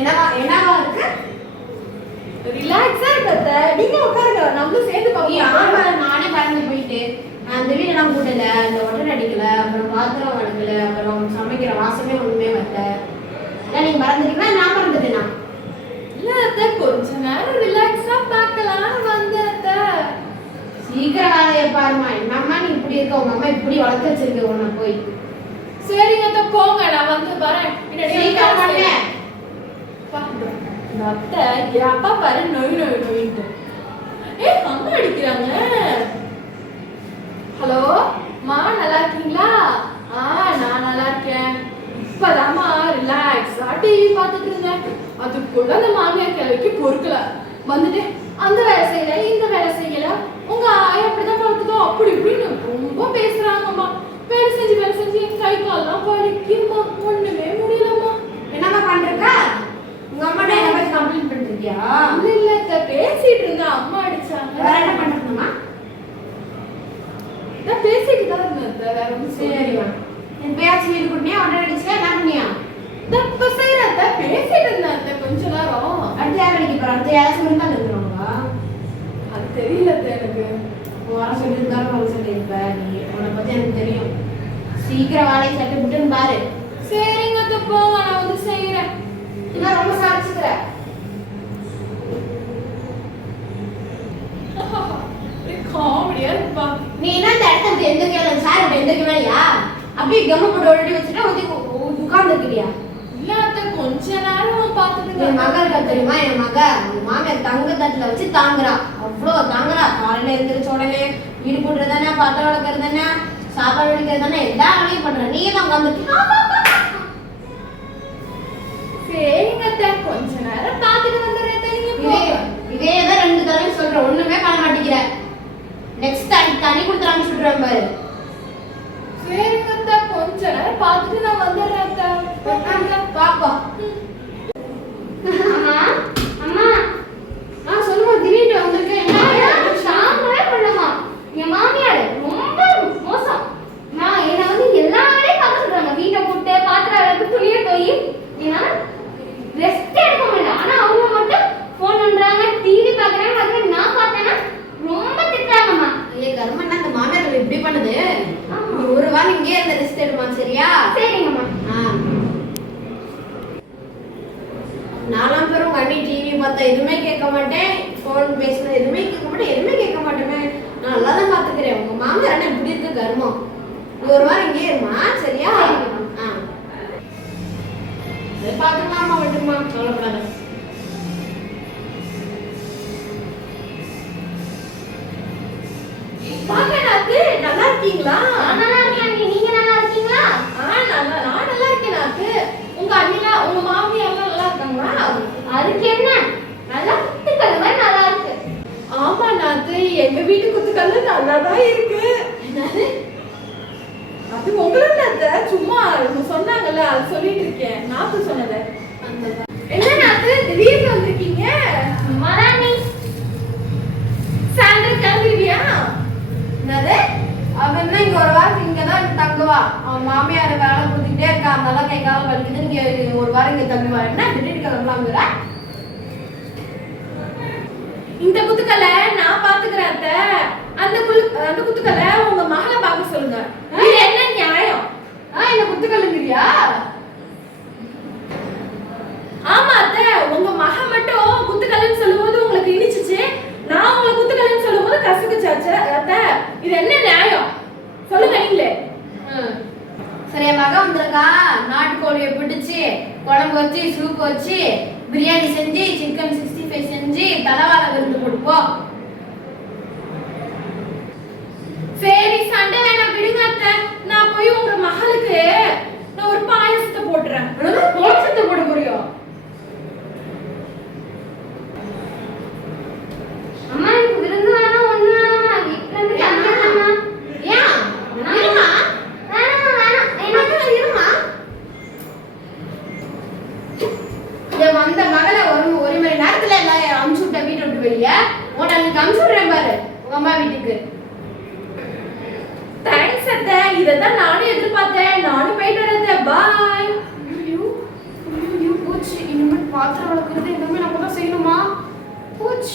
என்னவா இருக்கு? ரிலாக்ஸா இருக்கத்த. நீங்க உட்காருங்க, நம்மளும் சேர்ந்து பாப்போம். ஆமா, நானே பறந்து போயிட்டு அந்த வீடெல்லாம் கூட்டல, அந்த ஒட்டர் அடிக்கல, அப்புறம் பாத்திரம் வளர்க்கல, அப்புறம் சமைக்கிற வாசமே ஒண்ணுமே வரல. நீங்க மறந்துட்டீங்களா? நான் மறந்துட்டேனா? இல்ல அத்தை, கொஞ்ச நேரம் ரிலாக்ஸா பார்க்கலாம்னு வந்தேன் அத்தை. சீக்கிரம் வேலையை பாருமா. என்னம்மா நீ இப்படி இருக்க, உங்க அம்மா இப்படி வளர்த்து வச்சிருக்க உன்னை போய். சரிங்க அத்தை, போங்க, நான் வந்து வரேன். சீக்கிரம் பண்ணு. இந்த அத்தை அப்பா பாரு நோய் நோய் நோயிட்டு. அம்மா அடிக்கிறாங்க. ஹலோ மா, நல்லா இருக்கீங்களா? நான் நல்லா இருக்கேன். இப்பதாம்மா ரிலாக்ஸா டிவி பார்த்துட்டு இருந்தேன். அதுக்குள்ள அந்த மாமியார் கிழவிக்கு பொறுக்கல. வந்துட்டு அந்த வேலை செய்யல, இந்த வேலை செய்யல, உங்க ஆயா அப்படிதான் வளர்த்துக்கோ அப்படி இப்படின்னு ரொம்ப பேசுறாங்கம்மா. வேலை செஞ்சு என் கை கால்லாம் வலிக்குமா, ஒண்ணுமே முடியலம்மா. என்னம்மா பண்றக்கா? உங்க அம்மா என்ன பத்தி கம்ப்ளைண்ட் பண்ணிருக்கியா? இல்ல அத்தை, பேசிட்டு இருந்தேன், அம்மா அடிச்சாங்க. வேற என்ன பண்றதுமா? நான் பேசிட்டு தான் இருந்தேன் அத்தை, வேற ஒன்றும். சரிம்மா. என் பேச்சு வீடு கூட்டினியா, ஒன்றரை அடிச்சியா, என்ன பண்ணியா? தப்பு செய்யற அத்தை, பேசிட்டு இருந்தேன் அத்தை கொஞ்ச நேரம். அடுத்து யார் அடிக்க போறா? அடுத்து யாராச்சும் இருந்தாலும் இருக்கிறவங்க? அது தெரியல அத்தை எனக்கு. வர சொல்லியிருந்தாலும் வர சொல்லியிருப்ப. நீ உன்னை பத்தி எனக்கு தெரியும். சீக்கிரம் வேலையை சட்டை விட்டுன்னு பாரு. சரிங்க அத்தை, போங்க, நான் வந்து செய்யறேன். இன்னும் ரொம்ப சாதிச்சுக்கிற. காமெடியா இருப்பா. நீ என்ன இந்த இடத்த விட்டு எந்த கேள்வி சார் விட்டு எந்த கேள்வியா? அப்படியே கம்ம போட்டு ஒட்டி வச்சுட்டு உட்கார்ந்து இருக்கிறியா? இல்ல அத்தை, கொஞ்ச நேரம் பார்த்துட்டு. என் மக இருக்கா தெரியுமா? என் மக மாமியார் தங்க தட்டுல வச்சு தாங்குறா. அவ்வளோ தாங்குறா. காலையில இருக்கிற உடனே வீடு போட்டுறது தானே, பாத்திரம் வளர்க்கறது தானே, சாப்பாடு வடிக்கிறது தானே, எல்லா வேலையும் பண்ற. நீங்க தான் உட்காந்துட்டு சரிங்க அத்தை, கொஞ்ச நேரம் பார்த்துட்டு வந்துடுறேன். இதே தான் 2 தடவை சொல்றேன், ஒண்ணுமே பண்ண மாட்டேங்கிற. நெக்ஸ்ட் தண்ணி கொடுத்துறான்னு சொல்றேன் பாரு. சரிங்க அத்தை, கொஞ்ச நேரம் பார்த்துட்டு நான் வந்துடுறேன் அத்தை. பாப்பா. அம்மா அம்மா சொல்லுமா, திடீர்னு வந்திருக்கேன். என்ன சாமவே பண்ணமா? என் மாமியார் ரொம்ப மோசம். நான் என்ன வந்து எல்லா வேலையும் பார்க்க சொல்றாங்க. வீட்டை போட்டு பாத்திரம் விளக்கு, துணியை போய் ஏன்னா ரெஸ்ட் எடுக்க முடியல. ஆனா அவங்க மட்டும் போன் பண்றாங்க, டிவி பாக்குறாங்க. அதுக்கு நான் பார்த்தேன்னா ரொம்ப திட்டுறாங்கம்மா. ஏ கர்மண்ணா, அந்த மாமியார் இப்படி பண்ணுது. ஒரு வாரம் இங்கே இருந்த ரெஸ்ட் எடுமா, சரியா? சரிங்கம்மா. நாலாம் பேரும் கண்ணி டிவி பார்த்தா எதுவுமே கேட்க மாட்டேன், ஃபோன் பேசினா எதுவுமே கேட்க மாட்டேன், எதுவுமே கேட்க மாட்டேன். நான் நல்லா தான் பார்த்துக்கிறேன். உங்க மாமியார் என்ன இப்படி இருக்கு கர்மம். ஒரு வாரம் இங்கே இருமா, சரியா? பார்த்துக்கலாமா, விட்டுமா, சொல்லப்படாத. நல்லா இருக்கீங்களா? நல்லா இருக்கேன். நீங்க நல்லா இருக்கீங்களா? நான் நல்லா இருக்கேன் நாத்து. உங்க அண்ணிலா, உங்க மாமியார் நல்லா இருக்காங்களா? அதுக்கு என்ன, நல்லா குத்துக்கல் மாதிரி நல்லா இருக்கு. ஆமா நாத்து, எங்க வீட்டு குத்துக்கல்லு நல்லா தான் இருக்கு. என்னது? அது உங்களோட நாத்து, சும்மா சொன்னாங்கல்ல, அது சொல்லிட்டு இருக்கேன். நாத்து சொன்னது. என்ன நாத்து, திடீர்னு வந்திருக்கீங்க? மராணி சாயந்தரம் கிளம்பிடுவியா? என்னது? அவன் என்ன இங்க ஒரு வாரம் இங்கதான் தங்குவா. அவன் மாமியார் வேலை கொடுத்துக்கிட்டே இருக்கா, அதெல்லாம் கை காலம் வலிக்குது. நீங்க ஒரு வாரம் இங்க தங்குவா. என்ன திடீர்னு கிளம்பலாங்கிற? இந்த குத்துக்கல்ல நான் பாத்துக்கிறேன் அத்தை. அந்த குத்துக்கல்ல உங்க மகளை பார்க்க சொல்லுங்க. இது என்ன நியாயம்? இந்த குத்துக்கல்லுங்கிறியா? ஆமா அத்தை, உங்க மக மட்டும் குத்துக்கல்லுன்னு சொல்லும்போது உங்களுக்கு இனிச்சிச்சு, நான் உங்களை குத்துக்கல்லுன்னு சொல்லும்போது கசக்குச்சாச்சு. அத்தை, இது என்ன நியாயம் சொல்லுங்க நீங்களே. சரி, என் மகன் வந்திருக்கா. நாட்டுக்கோழியை பிடிச்சி குழம்பு வச்சு, சூப் வச்சு, பிரியாணி செஞ்சு, சிக்கன் 65 செஞ்சு, தலைவாழை விருந்து கொடுப்போம். சரி, சண்டை வேணாம், விடுங்க அத்தை. நான் போய் உங்க மகளுக்கு நான் ஒரு பாயசத்தை போட்டுறேன். பாயசத்தை போட முடியும்? அம்மா, எனக்கு விருந்து வேணாம், ஒண்ணு வேணாம். வீட்டுல இருந்து கிளம்பிடலாமா? ஏன்? இருமா. வேணாம், எனக்கு இருமா. வந்த மகளை ஒரு மணி நேரத்துல எல்லாம் அமுச்சு விட்ட வீட்டு விட்டு வெளியே உடனே அமுச்சு விடுறேன் பாரு உங்க அம்மா வீட்டுக்கு. தேங்க்ஸ் பாத்திரம் வளர்க்குறது எல்லாமே நம்ம தான் செய்யணுமா? பூச்